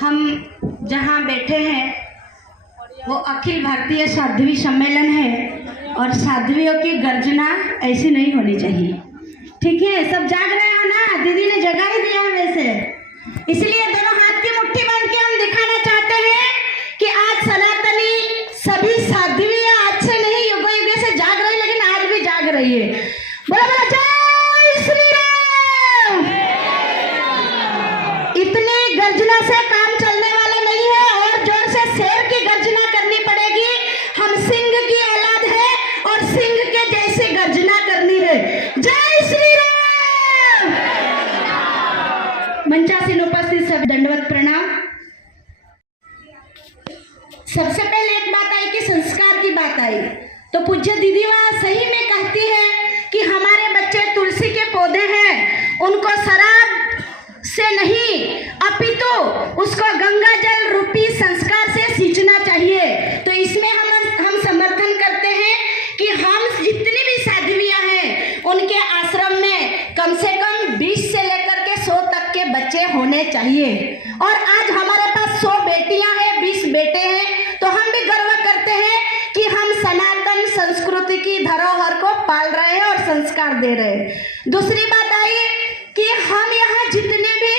हम जहाँ बैठे हैं वो अखिल भारतीय साध्वी सम्मेलन है और साध्वियों की गर्जना ऐसी नहीं होनी चाहिए। ठीक है, सब जाग रहे हो ना? दीदी ने जगा ही दिया है वैसे, इसलिए दोनों हाथ की मुट्ठी बांध के हम दिखाना चाहते हैं कि आज सनातनी सभी साध्वियां आज से नहीं युगों युगों से जाग रही, लेकिन आज भी जाग रही है। बोला बोला जय श्री राम। इतनी गर्जना से काम चलने वाला नहीं है, और जोर से शेर की गर्जना करनी पड़ेगी। हम सिंह की औलाद है और सिंह के जैसे गर्जना करनी है। जय श्री राम। मंचासीन उपस्थित सब दंडवत प्रणाम। सबसे पहले एक बात आई कि संस्कार की बात आई, तो पूज्य दीदी वहाँ सही में कहती है कि हमारे बच्चे तुलसी के पौधे हैं, उनको शराब से नहीं अपितु उसको गंगा जल रूपी संस्कार से सींचना चाहिए। तो इसमें हम समर्थन करते हैं कि हम जितनी भी साध्वियां हैं उनके आश्रम में कम से कम 20 से लेकर के 100 तक के बच्चे होने चाहिए। और आज हमारे पास 100 बेटियां हैं, 20 बेटे हैं, तो हम भी गर्व करते हैं कि हम सनातन संस्कृति की धरोहर को पाल रहे हैं और संस्कार दे रहे हैं। दूसरी बात आई कि हम यहाँ जितने भी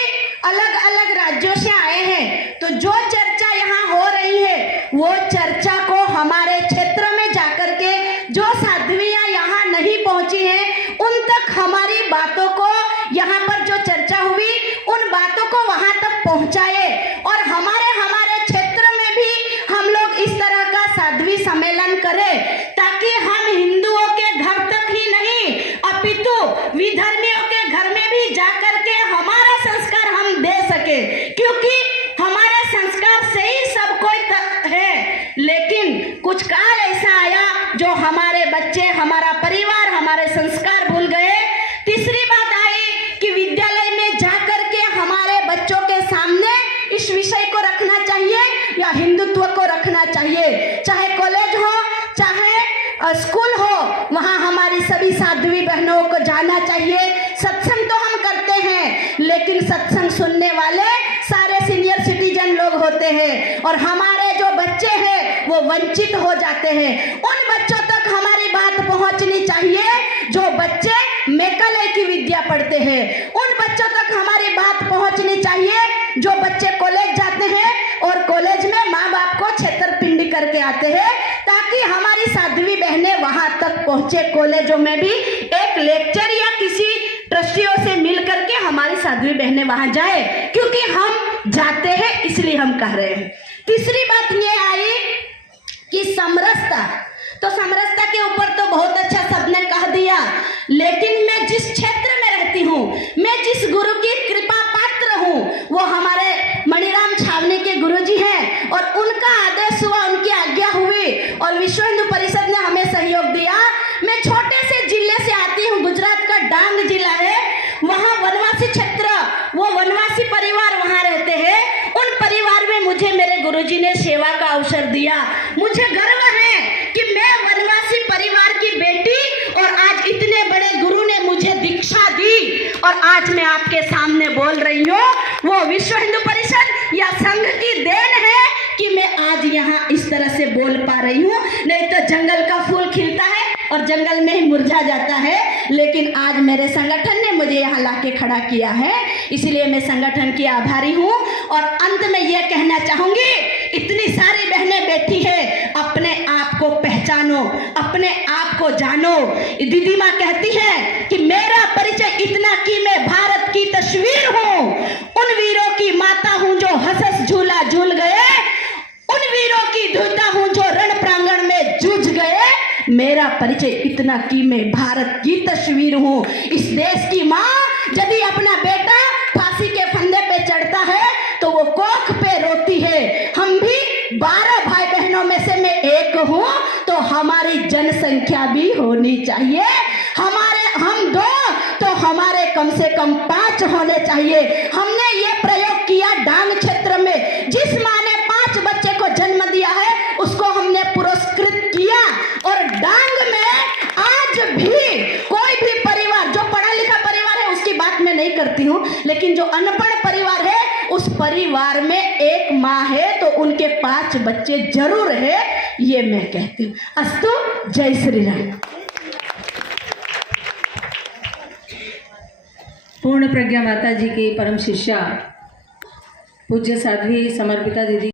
अलग अलग राज्यों से आए हैं, तो जो चर्चा यहाँ हो रही है वो चर्चा को हमारे क्षेत्र में जाकर के जो साध्वियाँ यहाँ नहीं पहुँची हैं उन तक हमारी बातों को, यहाँ पर जो चर्चा हुई उन बातों को वहाँ तक पहुँचाए, और हमारे क्षेत्र में भी हम लोग इस तरह का साध्वी सम्मेलन करें, ताकि हम हिंदुओं के घर तक ही नहीं अपितु विधर्मियों के घर में भी जाकर के हमारा संस्कार हम दे सके। क्योंकि हमारे संस्कार से ही सब कोई है, लेकिन कुछ काल ऐसा आया जो हमारे बच्चे, हमारा परिवार, हमारे संस्कार भूल गए। तीसरी बात आई कि विद्यालय में जाकर के हमारे बच्चों के सामने इस विषय को रखना चाहिए या हिंदुत्व को रखना चाहिए। चाहे कॉलेज हो चाहे स्कूल हो, वहाँ हमारी सभी साध्वी बहनों को जाना चाहिए। सत्संग तो हम करते हैं, लेकिन सत्संग सुनने वाले सारे सीनियर सिटीजन लोग होते हैं, और हमारे जो बच्चे हैं वो वंचित हो जाते हैं। उन बच्चों तक हमारी बात पहुंचनी चाहिए जो बच्चे मेकालय की विद्या पढ़ते हैं। उन बच्चों तक हमारी बात पहुंचनी चाहिए जो बच्चे कॉलेज जाते हैं और कॉलेज में माँ बाप को छेतरपिंडी करके आते हैं, ताकि हमारी साध्वी बहनें वहां तक पहुंचे। कॉलेजों में भी एक लेक्चर या किसी ट्रस्टियों से मिल करके हमारी साध्वी बहनें वहां जाए, क्योंकि हम जाते हैं इसलिए हम कह रहे हैं। तीसरी बात ये आई कि समरसता, तो समरसता के ऊपर तो बहुत अच्छा सबने कह दिया, लेकिन मैं जिस क्षेत्र में रहती हूँ, मैं जिस गुरु की कृपा पात्र हूँ, वो हमारे मणिराम छावनी के गुरुजी हैं, और उनका आदेश हुआ, उनकी आज्ञा हुई और विश्व हिंदू परिषद ने हमें सहयोग दिया। मैं छोटे से जिले से आती हूँ, गुजरात का डांग जिला है, वहाँ वनवासी क्षेत्र, वो वनवासी परिवार वहाँ रहते हैं। उन परिवार में मुझे मेरे गुरुजी ने सेवा का अवसर दिया। मुझे गर्व है कि मैं वनवासी परिवार की बेटी, और आज इतने बड़े गुरु ने मुझे दीक्षा दी, और आज मैं आपके सामने बोल रही हूँ। वो विश्व हिंदू परिषद या संघ की देन है कि मैं आज यहाँ इस तरह से बोल पा रही हूँ। नहीं तो जंगल का फूल खिलता है और जंगल में ही मुरझा जाता है, लेकिन आज मेरे संगठन ने मुझे यहाँ लाके खड़ा किया है, इसलिए मैं संगठन की आभारी हूँ। और अंत में ये कहना चाहूंगी, इतनी सारी बहनें बैठी है, अपने आप को पहचानो, अपने आप को जानो। दीदी माँ कहती है कि मेरा परिचय इतना कि मैं भारत की तस्वीर हूँ, उन वीरों की माता हूँ जो हंस झूला झूल गए, उन वीरों की दूता हूँ जो रण प्रांगण में जूझ गए। मेरा परिचय इतना कि मैं भारत की तस्वीर हूँ। इस देश की माँ यदि अपना बेटा फांसी के फंदे पे चढ़ता है तो वो कोख पे रोती है। हम भी 12 भाई बहनों में से मैं एक हूँ, तो हमारी जनसंख्या भी होनी चाहिए। हम 2 तो हमारे कम से कम 5 होने चाहिए। हमने ये प्रयोग किया डांग क्षेत्र में, जिस माँ ने 5 बच्चे को जन्म दिया है उसको हमने पुरस्कृत किया। और डांग में आज भी कोई भी परिवार, जो पढ़ा लिखा परिवार है उसकी बात मैं नहीं करती हूँ, लेकिन जो अनपढ़ परिवार है उस परिवार परिवार में एक माँ है तो उनके 5 बच्चे जरूर है, ये मैं कहती हूँ। अस्तु, जय श्री राम। पूर्ण प्रज्ञा माता जी की परम शिष्या पूज्य साध्वी समर्पिता दीदी